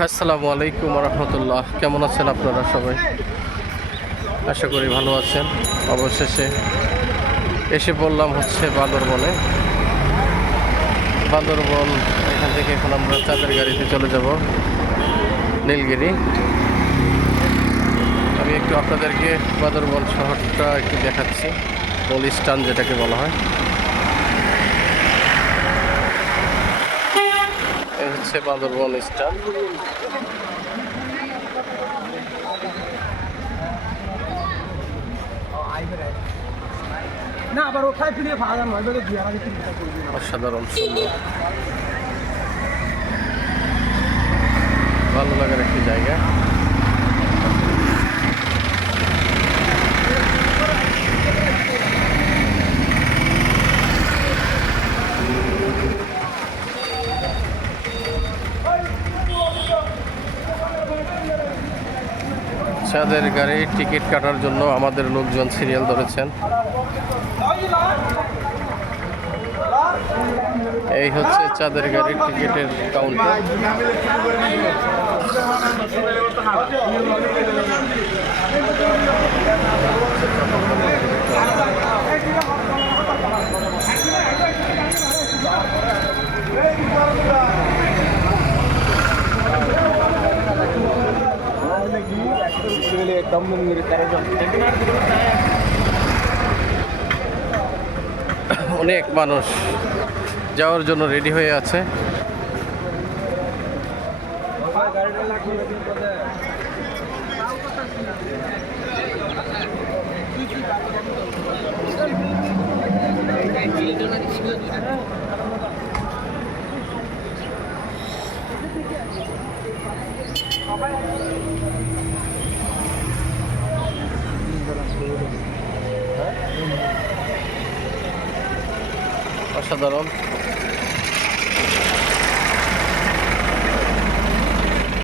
আসসালামু আলাইকুম রহমতুল্লাহ। কেমন আছেন আপনারা সবাই? আশা করি ভালো আছেন। অবশেষে এসে পড়লাম হচ্ছে বান্দরবনে। বান্দরবন এখান থেকে এখন আমরা চাঁদের গাড়িতে চলে যাব নীলগিরি। আমি একটু আপনাদেরকে বান্দরবন শহরটা একটু দেখাচ্ছি, পলিস্টান যেটাকে বলা হয়। এই হচ্ছে বান্দরবন স্টান। না আবার ওখানে ফিরে ভাড়া নয় বলে দুই হাজার অসাধারণ সুন্দর, ভালো লাগার একটি জায়গা। চাঁদের গাড়ির টিকিট কাটার জন্য আমাদের লোকজন সিরিয়াল ধরেছেন। এই হচ্ছে চাঁদের গাড়ির টিকিটের কাউন্টার। অনেক মানুষ যাওয়ার জন্য রেডি হয়ে আছে। অসাধারণ।